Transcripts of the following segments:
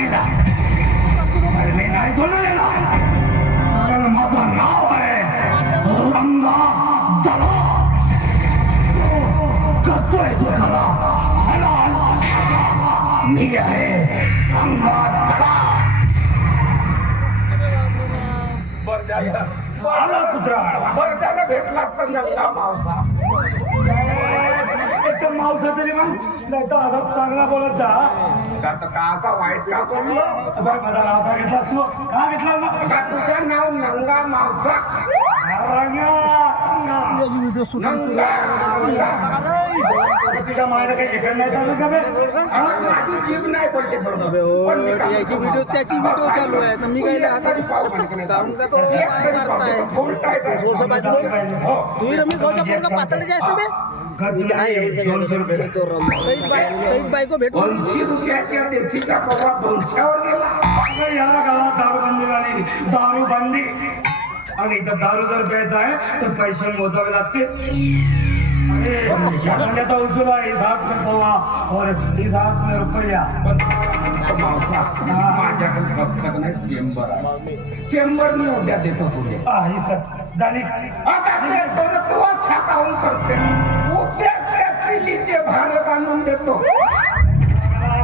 गेला अरे मी नाही सोडणार याला. कारण माझं नाव आहे रंगा दला करतोय तो कला. मी आहे रंगा दला आला कुत्रा. बरं त्याला भेटला तर नंगा मावसा. मावसाचं लिमान नाही तर असा चांगला बोलत जा का तर का असा वाईट का बोललो काय माझा नाव का घेतलास तू का घेतला ना का तुझं नाव नंगा मावसा रंगा नंगा नंगा. तुझ्या मायला काही इकडे नाही चालू का हा? माझी जीभ नाही पडते काय याची व्हिडिओ? त्याची व्हिडिओ चालू आहे तर मी काय तू एक तरी पाव हातात म्हणतो नाही. जाऊन का तो काय करताय? आहे. थोडंसं बाजूला हो. तू रमेश भाऊचा पोरगा पातळीचा आहेस ना बे बायको भेटू दोनशे रुपयाच्या देशीचा पगार दोनशेवर आणि इथं दारू जर प्यायचा आहे तर पैसे मोजावे लागते अरे या महिन्याचा उचल आहे सात में पवा. और इस हात में रुपया. माझ्याकडे नाही शंभर आहे शंभर मी उद्या देतो तुझे. सर झाली आता तू करते. भारे बांधून देतो.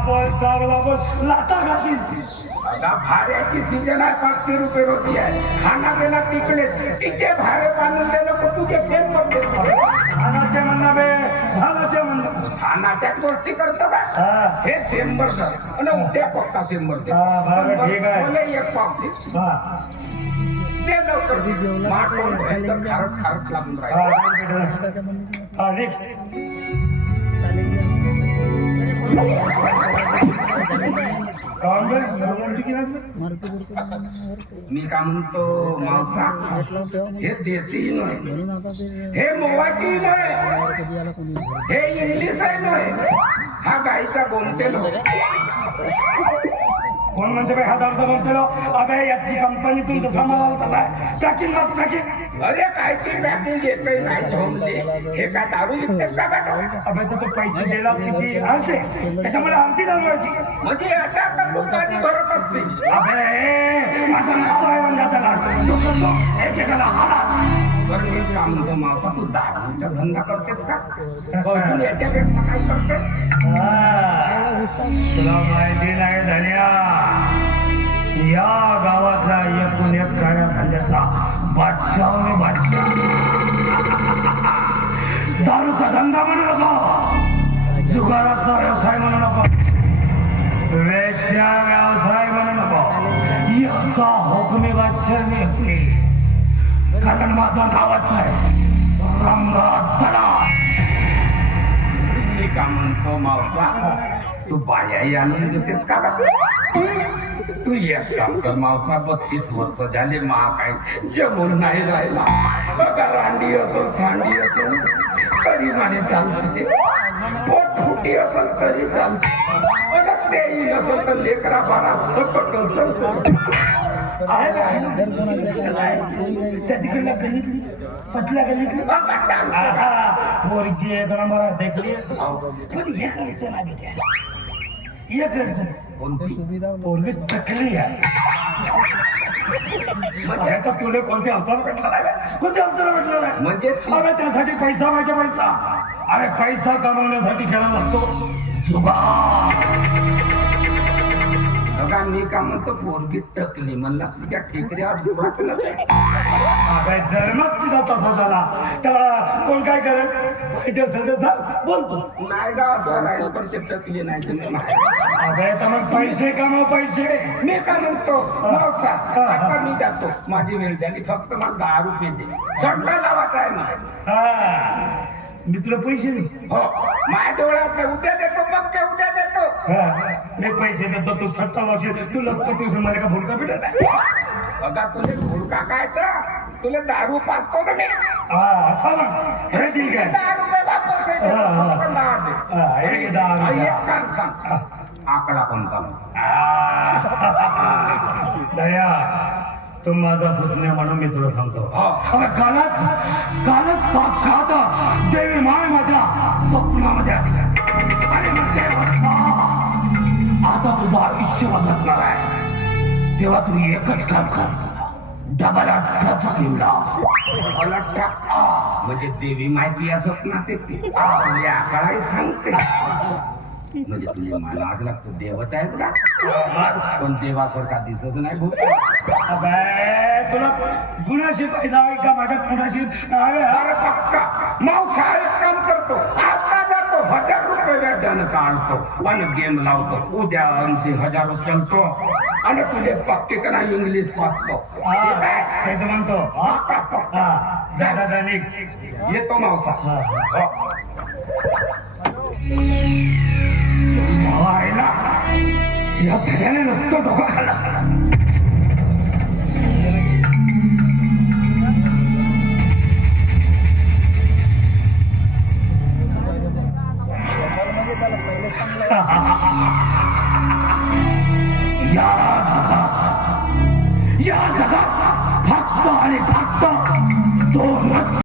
बोल चांगला बोल लाता घासील आता भाड्याची सीजन आहे पाचशे रुपये रोटी आहे. खाना गेला तिकडे तिचे भाडे बांधून दिलं की तुझे शंभर देतो धानाचे म्हणणं बे धानाचे म्हणणं. खानाच्या गोष्टी करतो का? हा. शंभर कर आणि उद्या पक्का शंभर दे हा, बरोबर, ठीक आहे. मला एक पाव दे. हा. दे लवकर. भयंकर खारट खारट लागून हा राहिलं. हा निघ मी का म्हणतो मावसा हे देशी नाही हे मोवाची नाही हे इंग्लिश आहे नाही हा गाईचा गोमटेल. कोण म्हणते बे हा दारूचा बोलतो अबे याची कंपनी तुमचं सामान तसा आहे. पॅकिंग मग पॅकिंग अरे कायची पॅकिंग येतही नाही हे काय दारू विकतेस का अबे तर तू पैसे दिलास किती? आणते. त्याच्यामुळे आरती चालवायची म्हणजे आता आता तू गाडी भरत असते अबे माझं नाव आहे म्हणजे आता लागतो तो करतो एकेकाला हाला बरं मी का म्हणतो मावसा तू दारूचा धंदा करतेस का अजून याच्यापेक्षा काय करतेस हा, तुला माहिती नाही धन्या या गावातला एकूण एक काळ्या धंद्याचा बादशाह आणि बादशाह दारूचा धंदा म्हणू नको जुगाराचा व्यवसाय म्हणू नको वेश्या व्यवसाय म्हणू याचा हुकमी बादशाह मी हुकमी कारण माझा नावाच आहे. रंगा तडा मी का म्हणतो मावसा? तू बायाही आणून देतेस का? तू एक काम कर मावसा बत्तीस वर्ष झाले मा काय जमून नाही राहिला. बघा रांडी असो सांडी असो तरी माने चालते फुटी असेल तरी चालते पण तेही नसेल तर लेकरा बारा सकट आहे. त्या तिकडल्या पतल्या पोरगी एक नंबर आहे देखली. पण बेट्या अडचण कोणती? पोरगी चकली आहे. म्हणजे? आता तुला कोणते अवसर भेटला नाही? कोणते अवसर भेटला नाही म्हणजे त्यासाठी पैसा पाहिजे पैसा. अरे पैसा कमवण्यासाठी खेळा लागतो. बघा मी का म्हणतो पोरगी टकली. म्हणला तुझ्या. अबे जन्मच तिचा तसा झाला. त्याला कोण काय करेल? पाहिजे असेल तर सांग, बोलतो नाही का असं राहिलं पण ते टकली नाही तुम्ही तर मग पैसे कमाव पैसे. मी का म्हणतो? मावसा आता मी जातो. माझी वेळ झाली. फक्त मला दहा रुपये दे. सट्टा लावायचा आहे मला. हा. मी तुला पैसे दे हो. माझ्याजवळ आता उद्या देतो मग काय उद्या देतो. हा, मी पैसे देतो तू सट्टा लावशील तू लपतीस मला का भुलका भेटत नाही? बघा तुला भुरका काय तुला दारू पाचतो ना मी. हा असा हे ठीक आहे. दहा रुपये वापस आहे हा, हा. फक्त दहा दे. हा, हे घे दहा रुपये. एक काम सांग. आकडा कोणता? आ, दया. तू माझा पुतण्या म्हणून मी तुला सांगतो. अरे कालच कालच साक्षात देवी माय माझ्या स्वप्नामध्ये आली आणि आता तुझं आयुष्य बदलणार आहे. तेव्हा तू एकच काम कर. डबल अठ्ठाचा निवडा. डबल अठ्ठा. म्हणजे देवी माहिती या स्वप्नात येते. म्हणजे आ, सांगते. म्हणजे तुला मला आज लागतो देवच आहेत का पण देवासारखा दिसत नाही भूत. अबे तुला गुणाशी फायदा आहे का? माझ्या गुणाशी अरे अरे पक्का. मावसा एक काम करतो. आता जातो हजार रुपये व्याजानं काढतो. पण गेम लावतो. उद्या आमचे हजार उचलतो आणि तुझे पक्के का नाही इंग्लिश वाचतो. हा, ठीक आहे? त्याचं म्हणतो. हा? हा, जा निघ. येतो मावसा हा. हो. व्हायला या धड्याने नुसतं डोकं या जगात या जगात फक्त आणि फक्त दोनच